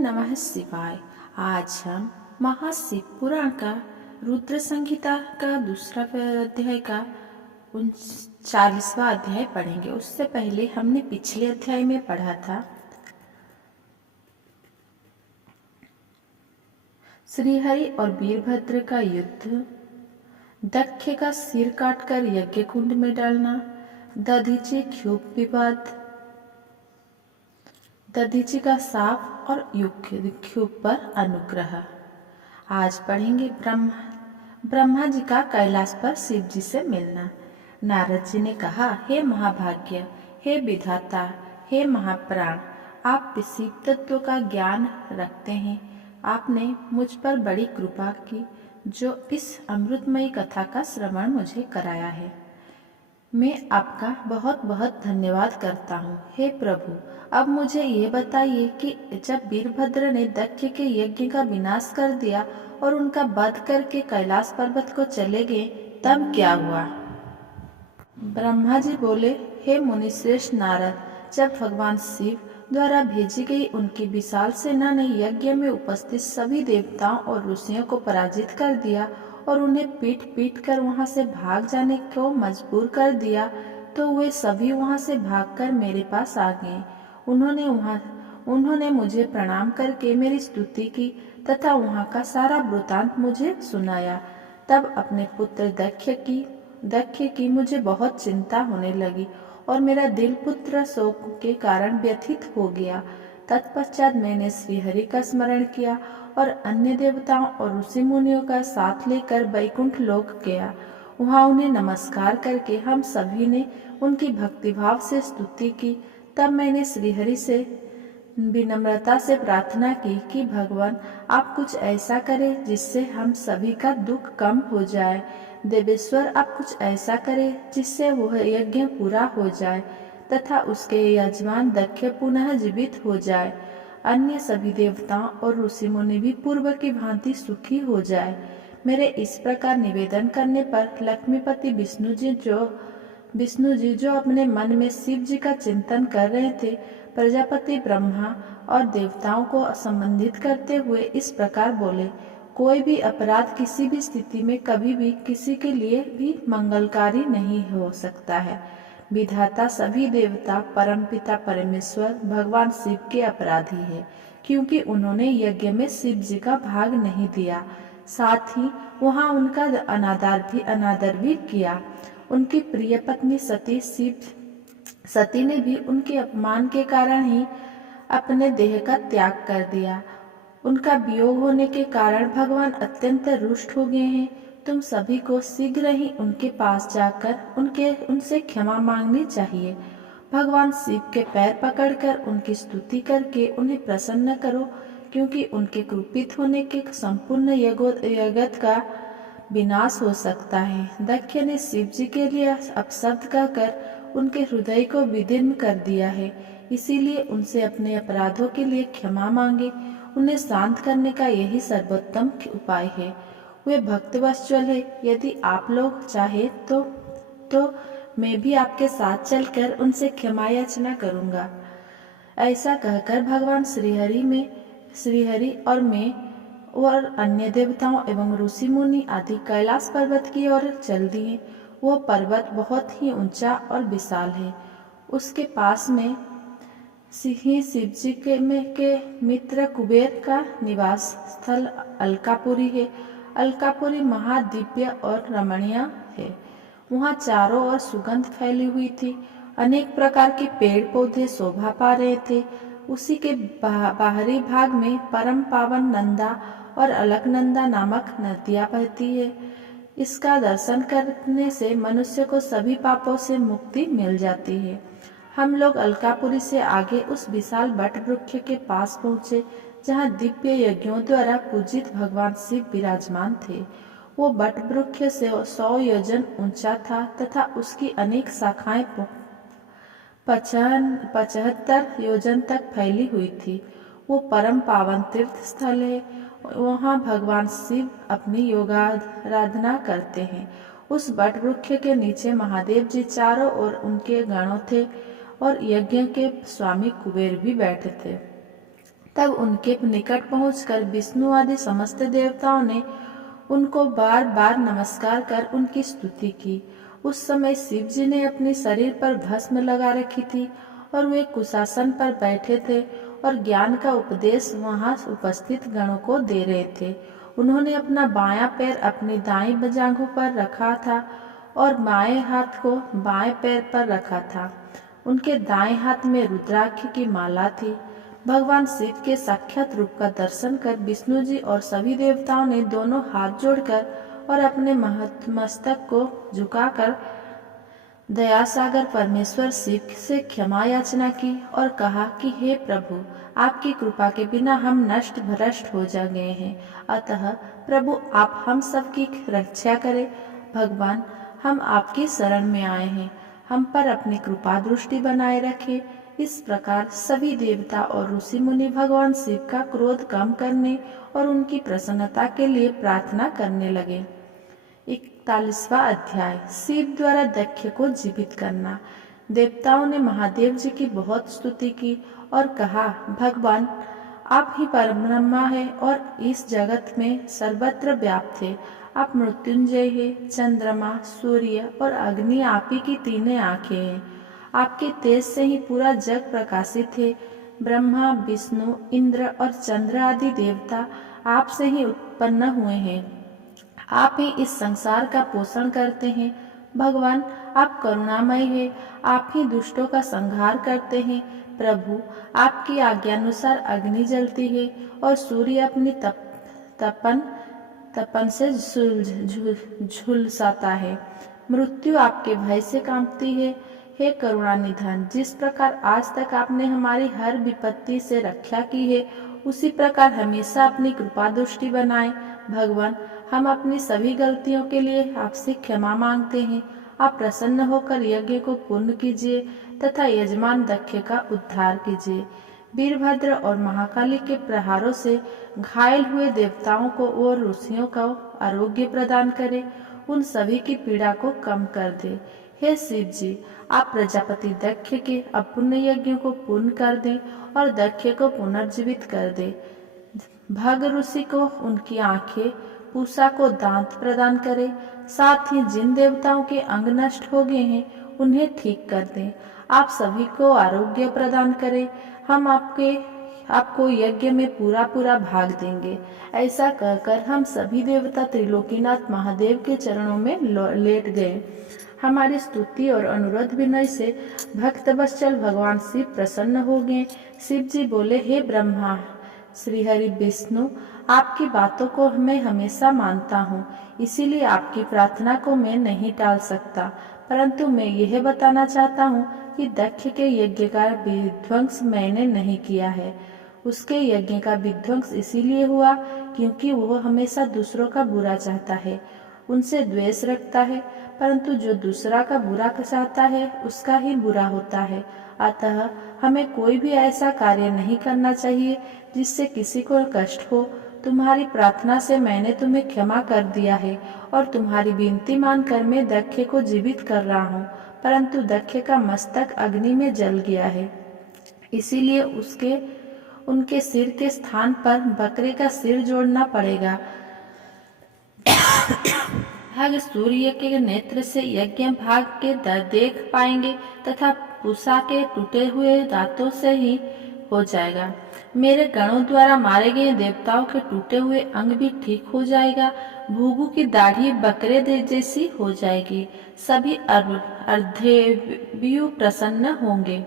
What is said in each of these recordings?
नमः शिवाय। आज हम महाशिव पुराण का रुद्र संहिता का दूसरा अध्याय का 39वां अध्याय पढ़ेंगे। उससे पहले हमने पिछले अध्याय में पढ़ा था श्रीहरि और वीरभद्र का युद्ध, दक्ष का सिर काटकर यज्ञ कुंड में डालना, दधीचि क्षोभ विवाद, दधीचि का साप और क्षोभ पर अनुग्रह। आज पढ़ेंगे ब्रह्मा जी का कैलाश पर शिव जी से मिलना। नारद जी ने कहा, हे महाभाग्य, हे विधाता, हे महाप्राण, आप शिव तत्व का ज्ञान रखते हैं। आपने मुझ पर बड़ी कृपा की जो इस अमृतमयी कथा का श्रवण मुझे कराया है। मैं आपका बहुत बहुत धन्यवाद करता हूँ। हे प्रभु, अब मुझे ये बताइए कि जब वीरभद्र ने दक्ष के यज्ञ का विनाश कर दिया और उनका वध करके कैलाश पर्वत को चले गए, तब क्या हुआ? ब्रह्मा जी बोले, हे मुनिश्रेष्ठ नारद, जब भगवान शिव द्वारा भेजी गई उनकी विशाल सेना ने यज्ञ में उपस्थित सभी देवताओं और ऋषियों को पराजित कर दिया और उन्हें पीट पीट कर वहां से भाग जाने को मजबूर कर दिया, तो वे सभी वहां से भागकर मेरे पास आ गए। उन्होंने मुझे प्रणाम करके मेरी स्तुति की तथा वहां का सारा वृतांत मुझे सुनाया। तब अपने पुत्र दक्ष की मुझे बहुत चिंता होने लगी और मेरा दिल पुत्र शोक के कारण व्यथित हो गया। तत्पश्चात मैंने श्रीहरि का स्मरण किया और अन्य देवताओं और ऋषि मुनियों का साथ लेकर वैकुंठ लोक गया। वहां उन्हें नमस्कार करके हम सभी ने उनकी भक्तिभाव से स्तुति की। तब मैंने श्रीहरि से विनम्रता से प्रार्थना की कि भगवान, आप कुछ ऐसा करें जिससे हम सभी का दुख कम हो जाए। देवेश्वर, आप कुछ ऐसा करें जिससे वह यज्ञ पूरा हो जाए तथा उसके यजमान दक्ष पुनः जीवित हो जाए। अन्य सभी देवताओं और ऋषि मुनि भी पूर्व की भांति सुखी हो जाए। मेरे इस प्रकार निवेदन करने पर लक्ष्मीपति विष्णु जी जो अपने मन में शिव जी का चिंतन कर रहे थे, प्रजापति ब्रह्मा और देवताओं को संबंधित करते हुए इस प्रकार बोले, कोई भी अपराध किसी भी स्थिति में कभी भी किसी के लिए भी मंगलकारी नहीं हो सकता है। विधाता सभी देवता परमपिता परमेश्वर भगवान शिव के अपराधी है, क्योंकि उन्होंने यज्ञ में शिव जी का भाग नहीं दिया, साथ ही वहां उनका अनादर भी किया। उनकी प्रिय पत्नी सती ने भी उनके अपमान के कारण ही अपने देह का त्याग कर दिया। उनका वियोग होने के कारण भगवान अत्यंत रुष्ट हो गए हैं। तुम सभी को शीघ्र ही उनके पास जाकर उनसे क्षमा मांगनी चाहिए। भगवान शिव के पैर पकड़कर उनकी स्तुति करके उन्हें प्रसन्न करो, क्योंकि उनके कुपित होने के संपूर्ण जगत का विनाश हो सकता है। दक्ष ने शिव जी के लिए अपशब्द कहकर उनके हृदय को विदीर्ण कर दिया है, इसीलिए उनसे अपने अपराधों के लिए क्षमा मांगे। उन्हें शांत करने का यही सर्वोत्तम उपाय है। वे भक्तवत्सल है। यदि आप लोग चाहे तो मैं भी आपके साथ चलकर उनसे क्षमा याचना करूंगा। ऐसा कहकर भगवान श्रीहरि और मैं और अन्य देवताओं एवं ऋषि मुनि आदि कैलाश पर्वत की ओर चल दिए। वो पर्वत बहुत ही ऊंचा और विशाल है। उसके पास में शिव जी के मित्र कुबेर का निवास स्थल अलकापुरी है। अलकापुरी महादिव्य और रमणीय है। वहाँ चारों ओर सुगंध फैली हुई थी। अनेक प्रकार के पेड़ पौधे शोभा पा रहे थे। उसी के बाहरी भाग में परम पावन नंदा और अलकनंदा नामक नदियाँ बहती है। इसका दर्शन करने से मनुष्य को सभी पापों से मुक्ति मिल जाती है। हम लोग अलकापुरी से आगे उस विशाल वट वृक्ष के पास पहुँचे, जहाँ दिव्य यज्ञों द्वारा पूजित भगवान शिव विराजमान थे। वो वट वृक्ष से 100 योजन ऊंचा था तथा उसकी अनेक शाखाएं 75 योजन तक फैली हुई थी। वो परम पावन तीर्थ स्थल है। वहाँ भगवान शिव अपनी योगाराधना करते हैं। उस वट वृक्ष के नीचे महादेव जी चारों ओर उनके गणों थे और यज्ञ के स्वामी कुबेर भी बैठे थे। तब उनके निकट पहुंचकर विष्णु आदि समस्त देवताओं ने उनको बार बार नमस्कार कर उनकी स्तुति की। उस समय शिव जी ने अपने शरीर पर भस्म लगा रखी थी और वे कुशासन पर बैठे थे और ज्ञान का उपदेश वहां उपस्थित गणों को दे रहे थे। उन्होंने अपना बायां पैर अपनी दाईं जांघों पर रखा था और बाएं हाथ को बाएं पैर पर रखा था। उनके दाएं हाथ में रुद्राक्ष की माला थी। भगवान शिव के साक्षात रूप का दर्शन कर विष्णु जी और सभी देवताओं ने दोनों हाथ जोड़कर और अपने मस्तक को झुकाकर दया सागर परमेश्वर शिव से क्षमा याचना की और कहा कि हे प्रभु, आपकी कृपा के बिना हम नष्ट भ्रष्ट हो जा गए हैं, अतः प्रभु आप हम सब की रक्षा करें। भगवान, हम आपकी शरण में आए हैं, हम पर अपनी कृपा दृष्टि बनाए रखें। इस प्रकार सभी देवता और ऋषि मुनि भगवान शिव का क्रोध कम करने और उनकी प्रसन्नता के लिए प्रार्थना करने लगे। 41वां अध्याय, शिव द्वारा दक्ष को जीवित करना। देवताओं ने महादेव जी की बहुत स्तुति की और कहा, भगवान आप ही परब्रह्मा है और इस जगत में सर्वत्र व्याप्त है। आप मृत्युंजय है। चंद्रमा, सूर्य और अग्नि आप ही की तीनों आंखें हैं। आपके तेज से ही पूरा जग प्रकाशित है। ब्रह्मा, विष्णु, इंद्र और चंद्र आदि देवता आप से ही उत्पन्न हुए हैं। आप ही इस संसार का पोषण करते हैं। भगवान आप करुणामय है, आप ही दुष्टों का संहार करते हैं। प्रभु आपकी आज्ञानुसार अग्नि जलती है और सूर्य अपनी तपन से झुलसाता है। मृत्यु आपके भय से कांपती है। हे करुणा निधान, जिस प्रकार आज तक आपने हमारी हर विपत्ति से रक्षा की है, उसी प्रकार हमेशा अपनी कृपा दृष्टि बनाए। भगवान हम अपनी सभी गलतियों के लिए आपसे क्षमा मांगते हैं। आप प्रसन्न होकर यज्ञ को पूर्ण कीजिए तथा यजमान दक्ष का उद्धार कीजिए। वीरभद्र और महाकाली के प्रहारों से घायल हुए देवताओं को और ऋषियों को आरोग्य प्रदान करें, उन सभी की पीड़ा को कम कर दे। हे शिव जी, आप प्रजापति दक्ष के अपूर्ण यज्ञ को पूर्ण कर दें और दक्ष को पुनर्जीवित कर दें। भग ऋषि को उनकी आंखें, पूषा को दांत प्रदान करें। साथ ही जिन देवताओं के अंग नष्ट हो गए हैं उन्हें ठीक कर दें। आप सभी को आरोग्य प्रदान करें। हम आपको यज्ञ में पूरा पूरा भाग देंगे। ऐसा कहकर हम सभी देवता त्रिलोकीनाथ महादेव के चरणों में लेट गए। हमारी स्तुति और अनुरोध विनय से भक्त वत्सल भगवान शिव प्रसन्न हो गए। शिव जी बोले, हे ब्रह्मा, श्री हरि विष्णु, आपकी बातों को मैं हमेशा मानता हूँ, इसीलिए आपकी प्रार्थना को मैं नहीं टाल सकता। परंतु मैं यह बताना चाहता हूँ कि दक्ष के यज्ञ का विध्वंस मैंने नहीं किया है। उसके यज्ञ का विध्वंस इसीलिए हुआ क्योंकि वह हमेशा दूसरों का बुरा चाहता है, उनसे द्वेष रखता है। परंतु जो दूसरा का बुरा चाहता है उसका ही बुरा होता है। अतः हमें कोई भी ऐसा कार्य नहीं करना चाहिए जिससे किसी को कष्ट हो। तुम्हारी प्रार्थना से मैंने तुम्हें क्षमा कर दिया है और तुम्हारी विनती मानकर मैं दक्ष को जीवित कर रहा हूँ। परंतु दक्ष का मस्तक अग्नि में जल गया है, इसीलिए उनके सिर के स्थान पर बकरे का सिर जोड़ना पड़ेगा। भग सूर्य के नेत्र से यज्ञ भाग के देख पाएंगे तथा पूषा के टूटे हुए दांतों से ही हो जाएगा। मेरे गणों द्वारा मारे गए देवताओं के टूटे हुए अंग भी ठीक हो जाएगा। भूगु की दाढ़ी बकरे जैसी हो जाएगी। सभी अर्धेव्यु प्रसन्न होंगे।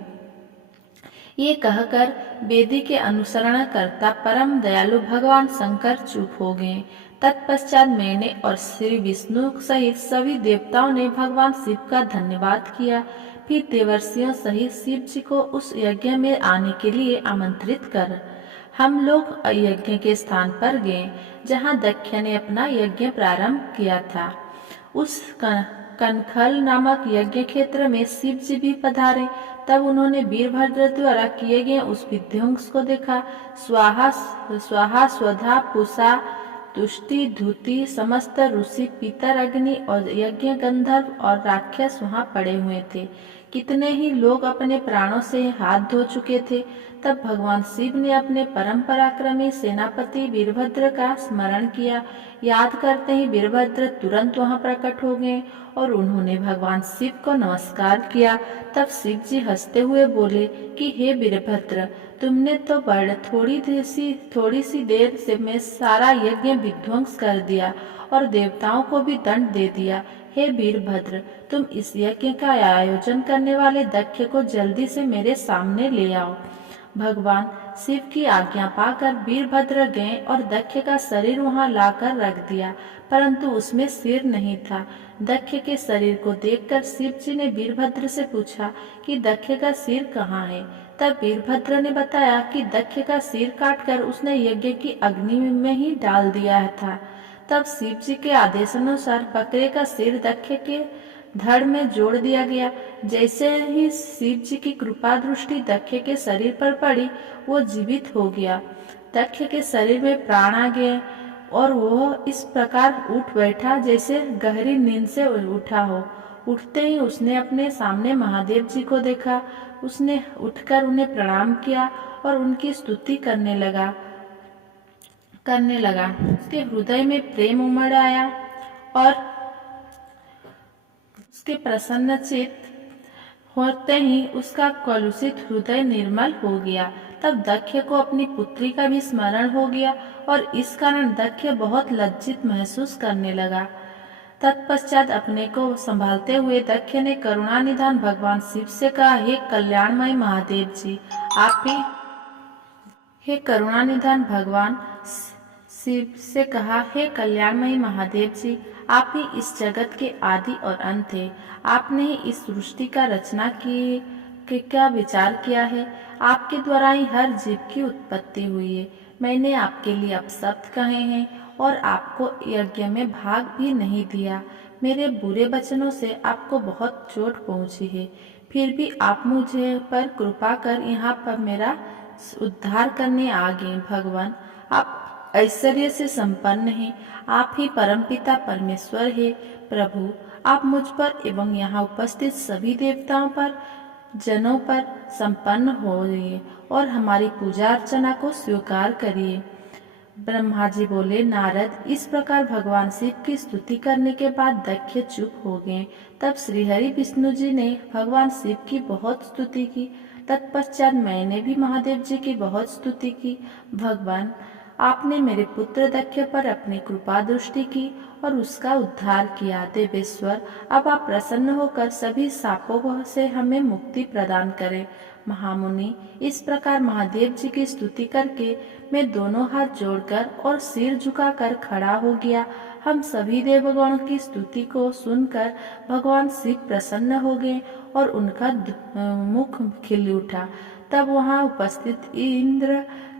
ये कहकर वेदी के अनुसरण करता परम दयालु भगवान शंकर चुप हो गए। तत्पश्चात मैंने और श्री विष्णु सहित सभी देवताओं ने भगवान शिव का धन्यवाद किया। फिर देवर्षियों सहित शिव जी को उस यज्ञ में आने के लिए आमंत्रित कर हम लोग यज्ञ के स्थान पर गए जहाँ दक्ष ने अपना यज्ञ प्रारंभ किया था। उस कनखल नामक यज्ञ क्षेत्र में शिव जी भी पधारे। तब उन्होंने वीरभद्र द्वारा किए गए उस विध्वंस को देखा। स्वाहा स्वाहा स्वधा पूषा तुष्टि धूति समस्त ऋषि पितर अग्नि और यज्ञ गंधर्व और राक्षस वहां पड़े हुए थे, कितने ही लोग अपने प्राणों से हाथ धो चुके थे। तब भगवान शिव ने अपने परम पराक्रमी सेनापति वीरभद्र का स्मरण किया। याद करते ही वीरभद्र तुरंत वहां प्रकट हो गए और उन्होंने भगवान शिव को नमस्कार किया। तब शिव जी हंसते हुए बोले कि हे वीरभद्र, तुमने तो थोड़ी सी देर से में सारा यज्ञ विध्वंस कर दिया और देवताओं को भी दंड दे दिया। हे वीरभद्र, तुम इस यज्ञ का आयोजन करने वाले दक्ष को जल्दी से मेरे सामने ले आओ। भगवान शिव की आज्ञा पाकर वीरभद्र गए और दक्ष का शरीर वहां लाकर रख दिया, परंतु उसमें सिर नहीं था। दक्ष के शरीर को देखकर शिव जी ने वीरभद्र से पूछा कि दक्ष का सिर कहाँ है। तब वीरभद्र ने बताया कि दक्ष का सिर काटकर उसने यज्ञ की अग्नि में ही डाल दिया था। तब शिव जी के आदेशानुसार बकरे का सिर दक्ष के धड़ में जोड़ दिया गया। जैसे ही शिव जी की कृपा दृष्टि दक्ष के शरीर पर पड़ी, वो जीवित हो गया। दक्ष के शरीर में प्राण आ गए और वह इस प्रकार उठ बैठा जैसे गहरी नींद से उठा हो। उठते ही उसने अपने सामने महादेव जी को देखा। उसने उठकर उन्हें प्रणाम किया और उनकी स्तुति करने लगा। उसके हृदय में प्रेम उमड़ आया और उसके प्रसन्नचित्त होते ही उसका कलुषित हृदय निर्मल हो गया। तब दक्ष को अपनी पुत्री का भी स्मरण हो गया और इस कारण दक्ष बहुत लज्जित महसूस करने लगा। तत्पश्चात अपने को संभालते हुए दक्ष ने करुणानिधान भगवान शिव से कहा, हे कल्याणमय महादेव जी, आप ही हे करुणानिधान भगवान शिव से कहा, हे कल्याणमयी महादेव जी, आप ही इस जगत के आदि और अंत है। आपने ही इस सृष्टि का रचना की क्या विचार किया है। आपके द्वारा ही हर जीव की उत्पत्ति हुई है। मैंने आपके लिए अपशब्द कहे हैं और आपको यज्ञ में भाग भी नहीं दिया। मेरे बुरे वचनों से आपको बहुत चोट पहुंची है, फिर भी आप मुझे पर कृपा कर यहाँ पर मेरा उद्धार करने आ गए। भगवान, आप ऐश्वर्य से संपन्न हैं, आप ही परमपिता परमेश्वर है। प्रभु, आप मुझ पर एवं यहाँ उपस्थित सभी देवताओं पर, जनों पर संपन्न होइए और हमारी पूजा अर्चना को स्वीकार करिए। ब्रह्मा जी बोले, नारद, इस प्रकार भगवान शिव की स्तुति करने के बाद दक्ष चुप हो गए। तब श्रीहरि विष्णु जी ने भगवान शिव की बहुत स्तुति की। तत्पश्चात मैंने भी महादेव जी की बहुत स्तुति की। भगवान, आपने मेरे पुत्र दक्ष पर अपनी कृपा दृष्टि की और उसका उद्धार किया। देवेश्वर, अब आप प्रसन्न होकर सभी शापों से हमें मुक्ति प्रदान करें। महामुनि, इस प्रकार महादेव जी की स्तुति करके मैं दोनों हाथ जोड़कर और सिर झुकाकर खड़ा हो गया। हम सभी देवगणों की स्तुति को सुनकर भगवान शिव प्रसन्न हो गए और उनका मुख खिल उठा। तब वहां उपस्थित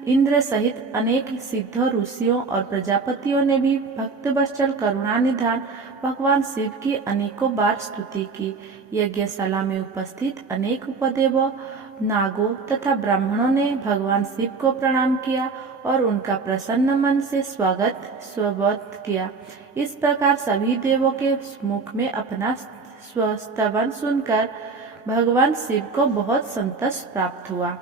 इंद्र सहित अनेक सिद्ध ऋषियों और प्रजापतियों ने भी भक्तवत्सल करुणानिधान भगवान शिव की अनेकों बार स्तुति की। यज्ञशाला में उपस्थित अनेक उपदेवों, नागों तथा ब्राह्मणों ने भगवान शिव को प्रणाम किया और उनका प्रसन्न मन से स्वागत किया। इस प्रकार सभी देवों के मुख में अपना स्तवन सुनकर भगवान शिव को बहुत संतोष प्राप्त हुआ।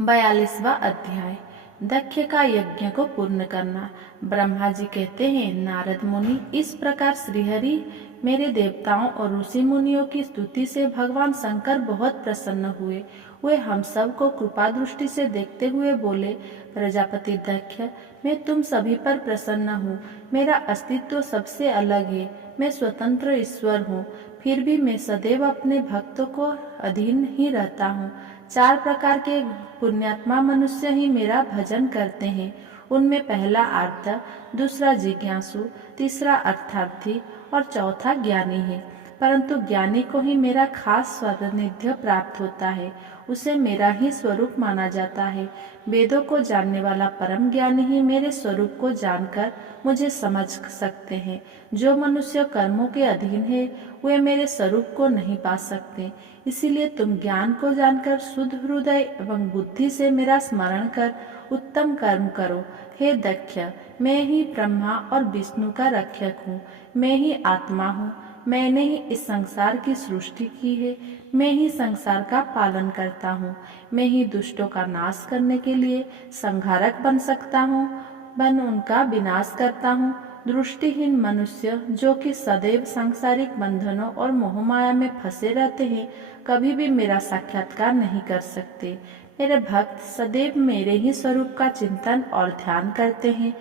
42वां अध्याय, दक्ष का यज्ञ को पूर्ण करना। ब्रह्मा जी कहते हैं, नारद मुनि, इस प्रकार श्रीहरि मेरे देवताओं और ऋषि मुनियों की स्तुति से भगवान शंकर बहुत प्रसन्न हुए। वे हम सब को कृपा दृष्टि से देखते हुए बोले, प्रजापति दक्ष, मैं तुम सभी पर प्रसन्न हूँ। मेरा अस्तित्व सबसे अलग है। मैं स्वतंत्र ईश्वर हूँ, फिर भी मैं सदैव अपने भक्तों को अधीन ही रहता हूँ। 4 प्रकार के पुण्यात्मा मनुष्य ही मेरा भजन करते हैं। उनमें पहला आर्त, दूसरा जिज्ञासु, तीसरा अर्थार्थी और चौथा ज्ञानी है। परंतु ज्ञानी को ही मेरा खास सान्निध्य प्राप्त होता है, उसे मेरा ही स्वरूप माना जाता है। वेदों को जानने वाला परम ज्ञानी ही मेरे स्वरूप को जानकर मुझे समझ सकते हैं। जो मनुष्य कर्मों के अधीन है, वे मेरे स्वरूप को नहीं पा सकते। इसीलिए तुम ज्ञान को जानकर शुद्ध हृदय एवं बुद्धि से मेरा स्मरण कर उत्तम कर्म करो। हे दक्ष, मैं ही ब्रह्मा और विष्णु का रक्षक हूँ। मैं ही आत्मा हूँ। मैंने ही इस संसार की सृष्टि की है, मैं ही संसार का पालन करता हूँ, मैं ही दुष्टों का नाश करने के लिए संहारक बन सकता हूँ, उनका विनाश करता हूँ। दृष्टिहीन मनुष्य जो कि सदैव सांसारिक बंधनों और मोहमाया में फंसे रहते हैं, कभी भी मेरा साक्षात्कार नहीं कर सकते। मेरे भक्त सदैव मेरे ही स्वरूप का चिंतन और ध्यान करते हैं।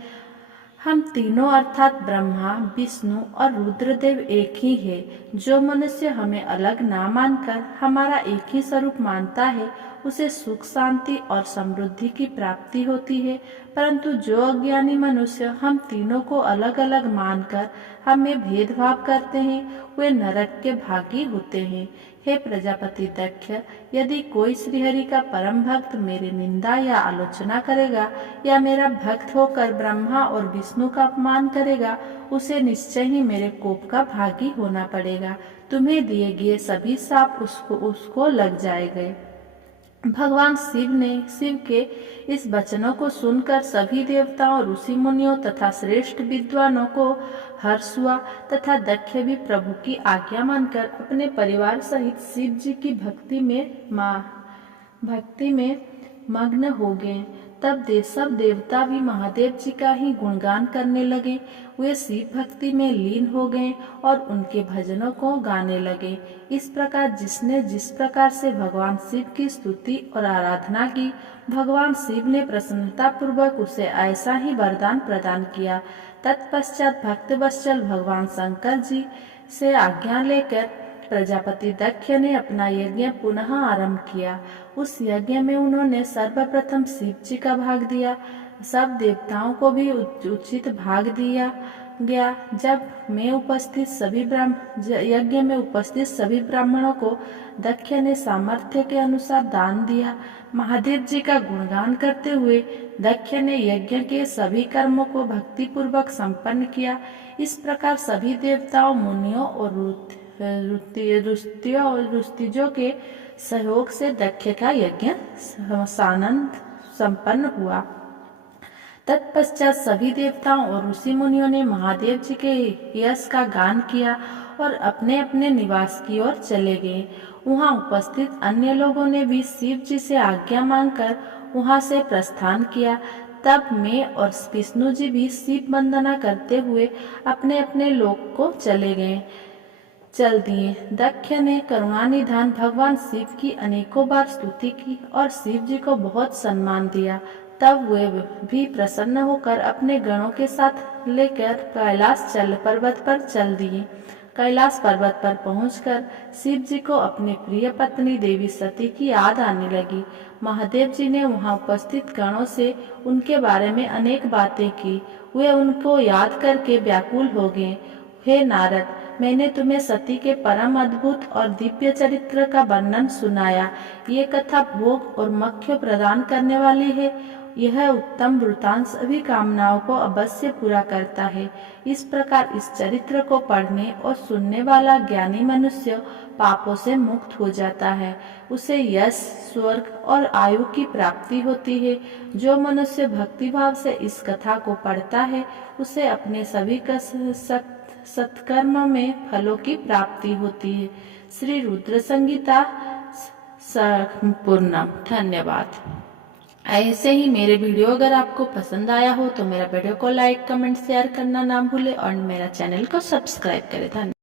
हम तीनों अर्थात ब्रह्मा, विष्णु और रुद्रदेव एक ही है। जो मनुष्य हमें अलग ना मानकर हमारा एक ही स्वरूप मानता है, उसे सुख, शांति और समृद्धि की प्राप्ति होती है। परंतु जो अज्ञानी मनुष्य हम तीनों को अलग अलग मानकर हमें भेदभाव करते हैं, वे नरक के भागी होते हैं। हे प्रजापति दक्ष, यदि कोई श्रीहरि का परम भक्त मेरी निंदा या आलोचना करेगा या मेरा भक्त होकर ब्रह्मा और विष्णु का अपमान करेगा, उसे निश्चय ही मेरे कोप का भागी होना पड़ेगा। तुम्हें दिए गए सभी शाप उसको लग जाएंगे। भगवान शिव के इस वचनों को सुनकर सभी देवताओं, ऋषि मुनियों तथा श्रेष्ठ विद्वानों को हर्ष हुआ तथा दक्ष भी प्रभु की आज्ञा मानकर अपने परिवार सहित शिव जी की भक्ति में मग्न हो गए। तब सब देवता भी महादेव जी का ही गुणगान करने लगे। वे शिव भक्ति में लीन हो गए और उनके भजनों को गाने लगे। इस प्रकार जिसने जिस प्रकार से भगवान शिव की स्तुति और आराधना की, भगवान शिव ने प्रसन्नता पूर्वक उसे ऐसा ही वरदान प्रदान किया। तत्पश्चात भक्त वत्सल भगवान शंकर जी से आज्ञा लेकर प्रजापति दक्ष ने अपना यज्ञ पुनः आरंभ किया। उस यज्ञ में उन्होंने सर्वप्रथम शिव जी का भाग दिया। सब देवताओं को भी उचित भाग दिया गया। जब यज्ञ में उपस्थित सभी ब्राह्मणों को दक्ष ने सामर्थ्य के अनुसार दान दिया। महादेव जी का गुणगान करते हुए दक्ष ने यज्ञ के सभी कर्मों को भक्ति पूर्वक संपन्न किया। इस प्रकार सभी देवताओं, मुनियों और ऋषियों के सहयोग से दक्ष का यज्ञ सानंद संपन्न हुआ। तत्पश्चात सभी देवताओं और ऋषि मुनियों ने महादेव जी के यश का गान किया और अपने अपने निवास की ओर चले गए। वहां उपस्थित अन्य लोगों ने भी शिव जी से आज्ञा मांगकर वहां से प्रस्थान किया। तब मैं और विष्णु जी भी शिव वंदना करते हुए अपने अपने लोक को चल दिए। दक्ष ने करुणानिधान भगवान शिव की अनेकों बार स्तुति की और शिव जी को बहुत सम्मान दिया। तब वे भी प्रसन्न होकर अपने गणों के साथ लेकर कैलाश पर्वत पर चल दिए। कैलाश पर्वत पर पहुंचकर शिव जी को अपनी प्रिय पत्नी देवी सती की याद आने लगी। महादेव जी ने वहां उपस्थित गणों से उनके बारे में अनेक बातें की। वे उनको याद करके व्याकुल हो गए। हे नारद, मैंने तुम्हें सती के परम अद्भुत और दिव्य चरित्र का वर्णन सुनाया। ये कथा भोग और मोक्ष प्रदान करने वाली है। यह उत्तम वृतांत सभी कामनाओं को अवश्य पूरा करता है। इस प्रकार इस चरित्र को पढ़ने और सुनने वाला ज्ञानी मनुष्य पापों से मुक्त हो जाता है। उसे यश, स्वर्ग और आयु की प्राप्ति होती है। जो मनुष्य भक्तिभाव से इस कथा को पढ़ता है, उसे अपने सभी सत्कर्म में फलों की प्राप्ति होती है। श्री रुद्र संगीता संपूर्ण। धन्यवाद। ऐसे ही मेरे वीडियो अगर आपको पसंद आया हो तो मेरा वीडियो को लाइक, कमेंट, शेयर करना ना भूले और मेरा चैनल को सब्सक्राइब करें। धन्यवाद।